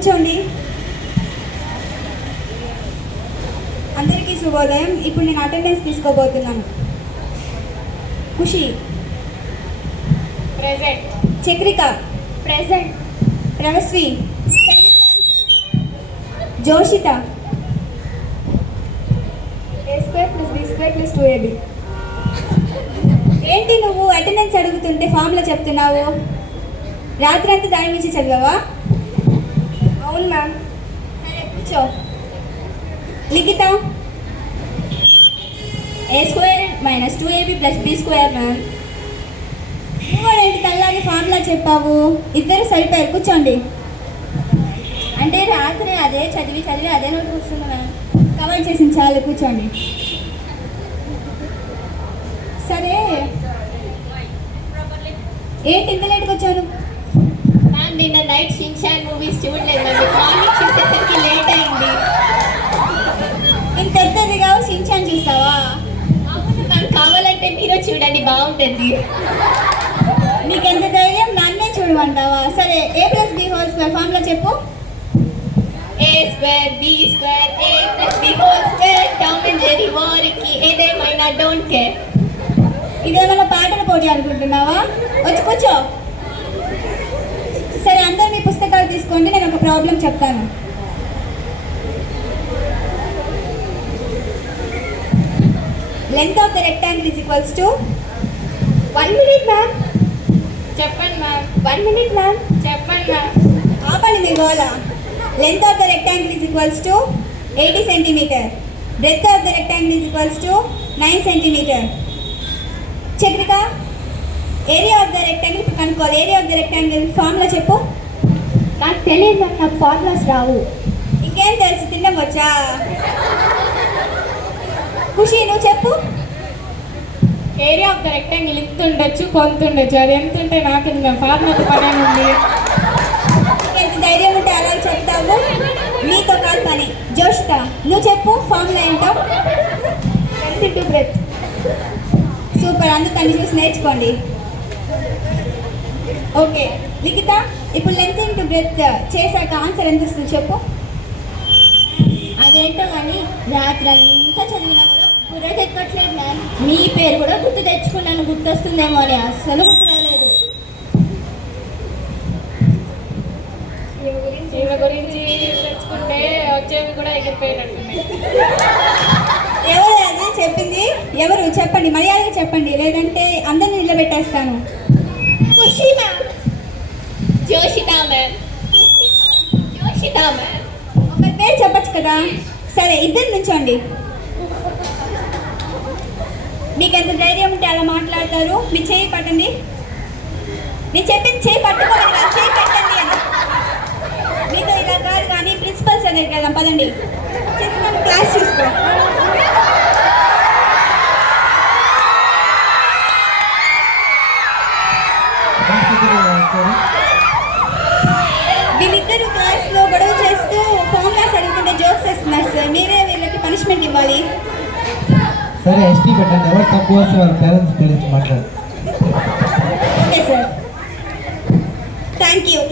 కూర్చోండి. అందరికీ శుభోదయం. ఇప్పుడు నేను అటెండెన్స్ తీసుకోబోతున్నాను. Khushi present. Chakrika present. Ramashree, Joshitha, A² + B² + 2AB. ఏంటి నువ్వు అటెండెన్స్ అడుగుతుంటే ఫామ్లో చెప్తున్నావు? రాత్రి అంతా దాని గురించి చదివావా? అవును మ్యామ్. సరే కూర్చో. లిఖిత A² - 2AB + B² మ్యామ్. నువ్వు ఏంటి తల్లారి ఫార్ములా చెప్పావు? ఇద్దరు సరిపోయారు, కూర్చోండి. అంటే రాత్రి అదే చదివి అదే నోట్ వస్తుంది మ్యామ్. కవర్ చేసింది చాలు, కూర్చోండి. సరే ఏంటి ఇంత లేట్గా వచ్చాను? మ్యామ్ నిన్న నైట్ షిన్చాన్ మూవీస్ చూడలేదు మ్యామ్. మార్నింగ్ చూసేసరికి లేట్ అయింది. ఇంత పెద్దదిగా షిన్చాన్ చూస్తావా? అవును మ్యామ్, కావాలంటే మీరు చూడండి, బాగుంటుంది. నీకెంత ధైర్యం నన్నే చూడమంటావా? సరే A+B² ఫార్ములా చెప్పు. A² B² A+B² Tom and Jerry వారికి ఏదేమైనా డోంట్ కేర్. ఇదేమైనా పాటల పోటీ అనుకుంటున్నావా? వచ్చి కూర్చో. సరే అందరు మీ పుస్తకాలు తీసుకోండి, నేను ఒక ప్రాబ్లం చెప్తాను. Length of the rectangle is equals to 1 minute ma'am. చెప్పండి మ్యామ్. 1 minute ma'am. చెప్పండి మ్యామ్. ఆపండి మీ గోల. Length of the rectangle is equals to 80 cm. Breadth of the rectangle is equals to 9 cm. Chakrika area of the rectangle ఇప్పుడు కనుక్కోవాలి. Area of the rectangle formula చెప్పు. నాకు తెలియదు ma'am, నాకు ఫార్ములాస్ రావు. ఇంకేం తెలుసు, తినడం వచ్చా? ఖుషి నువ్వు చెప్పు. ఏరియా ఆఫ్ ద రెక్టాంగిల్ ఇంత ఉండొచ్చు, కొంత ఉండొచ్చు. అది ఎంత ఉంటే నాకు ఇంకా ఫార్ములా పనే ఉంది. ఎంత ధైర్యం ఉంటే అలా చెప్తావు? నీతో కాదు పని. జోషిత నువ్వు చెప్పు, ఫార్ములా ఏంటో. Length into breadth. సూపర్, అందరూ తను చూసి నేర్చుకోండి. ఓకే లిఖిత, ఇప్పుడు లెంత్ ఇంటూ బ్రెడ్త్ చేశాక ఆన్సర్ ఎంత వస్తుంది చెప్పు. అదేంటో కానీ రాత్రంతా చదివినా కూడా బుర్ర తెక్కట్లేదు మ్యామ్. మీ పేరు కూడా గుర్తు తెచ్చుకున్నాను, గుర్తొస్తుందేమో అని అస్సలు గుర్తు రాలేదు. ఈమె గురించి తెచ్చుకుంటే వచ్చేవి కూడా ఎగిరిపోయినట్టున్నాయి. ఎవరు అది చెప్పింది? ఎవరు చెప్పండి, మర్యాదగా చెప్పండి, లేదంటే అందరిని నిలబెట్టేస్తాను. Khushi ma'am. Joshitha ma'am. Joshitha ma'am. ఒకరి పేరు చెప్పచ్చు కదా. సరే ఇద్దరు నుంచోండి. మీకు ఎంత ధైర్యం ఉంటే అలా మాట్లాడతారు? మీ చేయి పట్టండి. నేను చెప్పింది చేయి పట్టుకోవాలి కదా, చేయి పెట్టండి అని. మీతో ఇలా కాదు కానీ ప్రిన్సిపల్స్ అనేది కదా, పదండి. చెప్పిన క్లాస్ చూసుకో. వీళ్ళిద్దరు క్లాస్లో గొడవ చేస్తూ ఫార్ములాస్ అడుగుతుంటే జోక్స్ వేస్తున్నారు సార్. మీరే వీళ్ళకి పనిష్మెంట్ ఇవ్వాలి. సరే ఎస్టీ పెట్టండి, ఎవరు తక్కువ వస్తే వాళ్ళ పేరెంట్స్ గురించి మాట్లాడు. Okay sir, thank you.